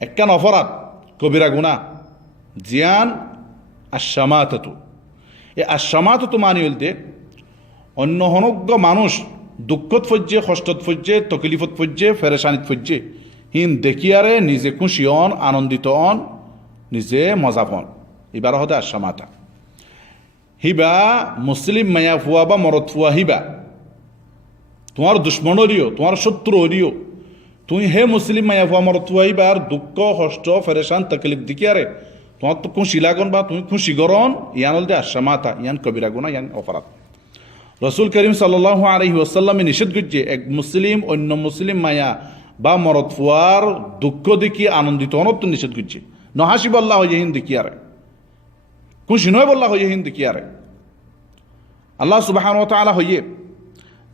একখান অপরাধ কবিরা গুনাহ জিয়ান আশামাতু। এই আশামাতু মানি হইতে অন্য হনজ্ঞ মানুষ দুঃখত ফজ্জে, কষ্টত ফজ্জে, তকলিফত ফজ্জে, ফেরেশানিত ফজ্জে হিন দেখিয়ারে নিজে খুশি হন, আনন্দিত হন, নিজে মজা পান। এবার হতে আশামাতা হিবা মুসলিম মায়া ফুয়া বা মরদ ফুয়া হিবা তোমার দুশ্মনরিও, তোমার শত্রু হরিও, তুই হে মুসলিম মায়া ফুয়া মরদ ফুয়া হিবার দুঃখ কষ্ট ফেরেশান তকলিফ দেখিয়ারে তোমার তো খুশি লাগন বা তুমি খুশি গরন, ইয়ান হলতে আশামাতা, ইয়ান কবিরা গুনাহ, ইয়ান অপরাধ। রসুল করিম সাল্লাল্লাহু আলাইহি ওয়াসাল্লামে নিষেধ করছে এক মুসলিম অন্য মুসলিম মায়া বা মরদ ফুয়ার দুঃখ দেখি আনন্দিত হনত নিষেধ করছে। নহাসি বল্লা হয়ে হিন দেখিয়ারে, খুশি নয় বল্লা হয়ে হিন দেখিয়ারে। আল্লাহ সুবহানাহু ওয়া তাআলা হইয়ে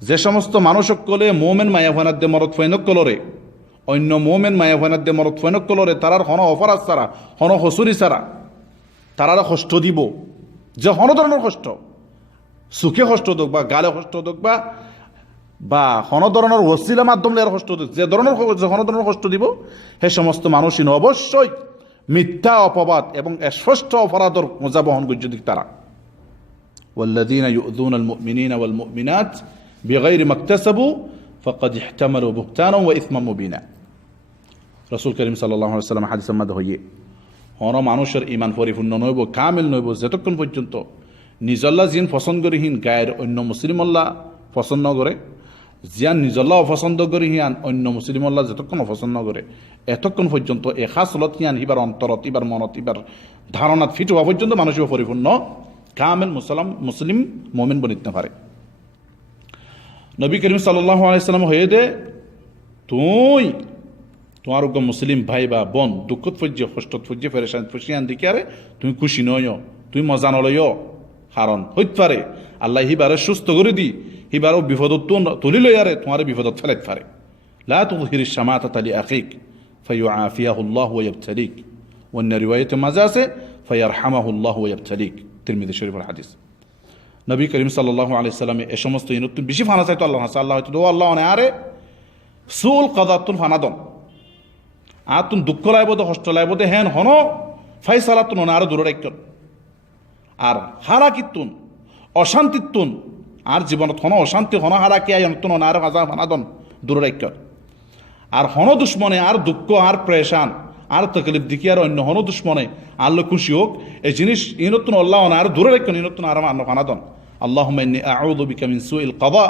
যে সমস্ত মানুষ সকলে মোমেন মায়া ফানাদ্দে মরদ ফৈনক কলরে অন্য মোমেন মায়া ফানাদ্দে মরদ ফৈনক কলরে তারার হন অপরাধ ছাড়া, হন হসুরি ছাড়া তারারা কষ্ট দিব, যে হন ধরনের কষ্ট, সুখে কষ্ট হোক বা গালে কষ্ট হোক বা হন ধরনের ওসিলা মাধ্যম লেয়ার কষ্ট হোক, যে হন ধরনের কষ্ট দিব সে সমস্ত মানুষই অবশ্যই মিথ্যা অপবাদ এবং স্পষ্ট অপরাধের মজা বহন করছে দিক তারা। ওয়াল্লাযীনা ইউযুনাল মুমিনিনা ওয়াল মুমিনাত বিগাইরি মাকতাসাবু ফাকাদ ইহতামালু বুহতানান ওয়া ইসমান মুবিনা। রাসূল করিম সাল্লাল্লাহু আলাইহি ওয়াসাল্লাম হাদিসের মধ্যে হইয়ে হন মানুষের ঈমান পরিপূর্ণ নইব, কামিল নইব যতক্ষণ পর্যন্ত নিজল্লা জিন পছন্দ করিহীন গায়ের অন্য মুসলিমল্লা পছন্দ করে, জিয়ান নিজল্লা অপছন্দ করিহিয়ান অন্য মুসলিমল্লা যতক্ষণ অপছন্দ করে এতক্ষণ পর্যন্ত এখাসলত হিয়ান হিবার অন্তরত ইবার মনত ইবার ধারণাত ফিট হওয়া পর্যন্ত মানুষের পরিপূর্ণ কামেল মুসলিম মোমেন বনিতে পারে। নবী করিম সাল্লাল্লাহু আলাইহি সাল্লাম হয়ে দে তুই তোমার মুসলিম ভাই বা বোন দুঃখত ফজ্জে, কষ্টত ফজ্জে, ফেরেশান ফসিয়ান দেখি আরে তুমি খুশি নয়, তুমি মজা নলয়, কারণ হইতে পারে আল্লাহ হিবারে সুস্থ করে দি হিবারও বিপদত তুলি লই আরে তোমার বিপদত ফেলাইতে পারে। লা তুযহিরি শামাতাতা লিআখিক ফায়ুআফিয়াহুল্লাহু ওয়া ইয়াবতালিক, অন্য রিওয়ায়াতে মাঝে আছে ফায়ারহামাহুল্লাহু ওয়া ইয়াবতালিক, তিরমিজি শরীফের হাদিস। নবী করিম সাল্লাল্লাহু আলাইহি সাল্লামে এ সমস্ত ইনতুন বেশি ফানা চাইতো আল্লাহ আল্লাহ হয়তো দো আল্লাহ অনে আরে সুল কাদাতুন ফানাদন আর তুন দুঃখ লাইব তো কষ্ট লাইব তো হেন হন ফাইসালাতুন অনে আরো দূরে রাখত আর হারাকিতুন অশান্তিতুন আর জীবনত হন অশান্তি হন হারাকি আয়নতুন অনে আরো হাজা ফানাদন দূরে রাখত আর হন দুশ্মনে আর দুঃখ আর প্রেশান আর তকলিফ দেখি আর অন্য হন দুশ্মনে আল্লাহ খুশি হোক এই জিনিস ইনতুন আল্লাহ অনে আর দূরে রাখত ইনতুন আর আন্ন ফানাদন। আল্লাহুম্মা ইন্নী আউযু বিকা মিন সুইল কাদা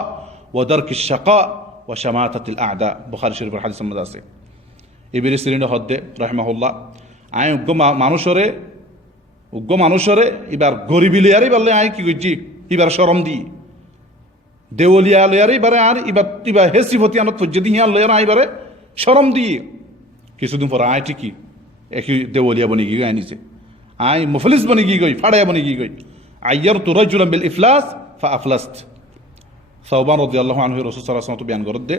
ওয়া দারকিশ শাকা ওয়া শামাতাতিল আ'দা, বুখারী শরীফের হাদিসের মধ্যে আছে। ইবনে সিরিন হদ্দে রাহিমাহুল্লাহ আই উগ্র মানুষরে এবার গরিবি লিয়ারে বললে আই কি করছি এবার শরম দি দেওলিয়া লিয়ারে এবারে আর এবার হেসিভতি আনত ফজ্জে দিয়ে লয়ার আইবারে শরম দিয়ে কিছুদিন পর আই ঠিকই একই দেওলিয়া বনে গিয়ে আনিছে আই মুফলিস বনে গিয়ে গই ফাড়াইয়া বনে গিয়ে গই আইয়ার তো রাজুলাম বিল ইফলাস ফা আফলাস্ত। সাওবান রাদিয়াল্লাহু আনহু রাসূল সাল্লাল্লাহু আলাইহি ওয়াসাল্লাম বয়ান করতে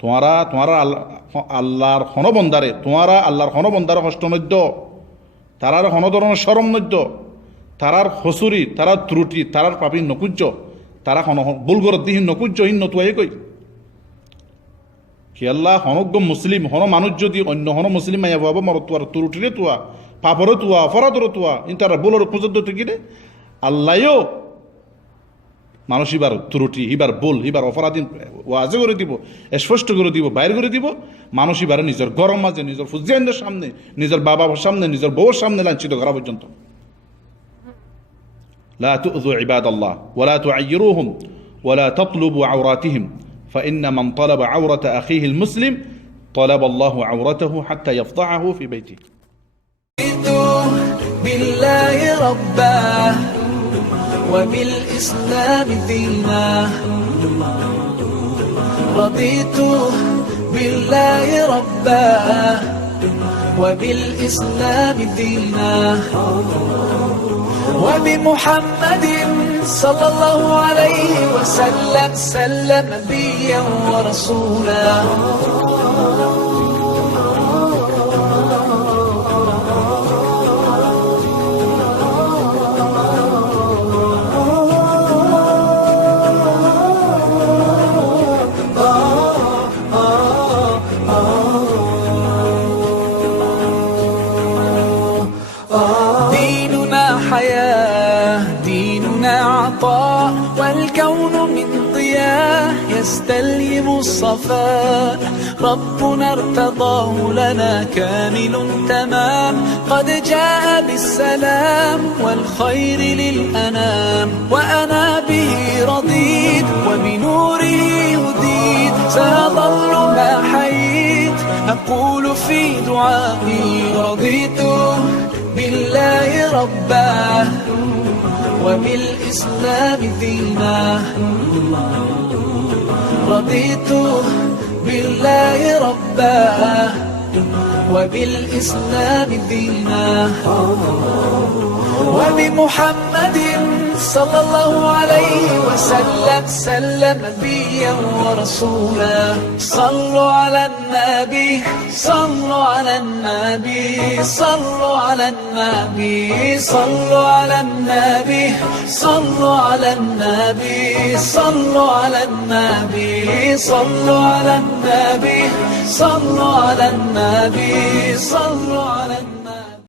তোমারা আল্লাহর হনবন্দারে তোমারা আল্লাহর হনবন্দারে কষ্ট নদ্য তারার হন ধরনের শরম নদ্য তারার হসুরি তারার ত্রুটি তারার পাপি নকুজ্য তারা হন বুলগর দিহীন নকুজ্যহীন নতুয়াই কই কি আল্লাহ হনজ্ঞ মুসলিম হন মানুষ যদি অন্য হন মুসলিম মাইয়া বাবা মর তোয়ার ত্রুটিরে তোয়া পাপরে তোয়া অপরাধরে তোয়া ইন্টার বুলর খুঁজত ঠিকিরে আল্লাহও মানুষ এবার ত্রুটি এবার ভুল এবার অপরাধী ওয়াজে করে দিব স্পষ্ট করে দিব বাইর করে দিব মানুষ এবার নিজের গরম মাঝে নিজের ফুজিয়ানদের সামনে নিজের বাবার সামনে নিজের বউর সামনে লাঞ্ছিত করা পর্যন্ত। লা তুযু ইবাদাল্লাহ ওয়া লা তুআইরুহুম ওয়া লা তাতলুবু আওরাতিহিম فإن من طلب عورة أخيه المسلم طلب الله عورته حتى يفضحه في بيته. بالله ربا وبالإسلام دينا رضيت بالله ربا وبالإسلام دينا وبمحمد صلى الله عليه وسلم سلم نبيا ورسولا. يستلهم الصفاء، ربنا ارتضاه لنا كامل تمام، قد جاء بالسلام والخير للأنام، وأنا به رضيت وبنوره هديت، سأظل ما حييت أقول في دعائي رضيت بالله ربا وبالإسلام دينا، رضيت بالله ربا وبالإسلام دينا، وبمحمد صلى الله عليه وسلم سلم نبيا ورسولا. صلوا على النبي، صلوا على النبي، صلوا على النبي، صلوا على النبي، صلوا على النبي، صلوا على النبي، صلوا على النبي، صلوا على النبي، صلوا على النبي.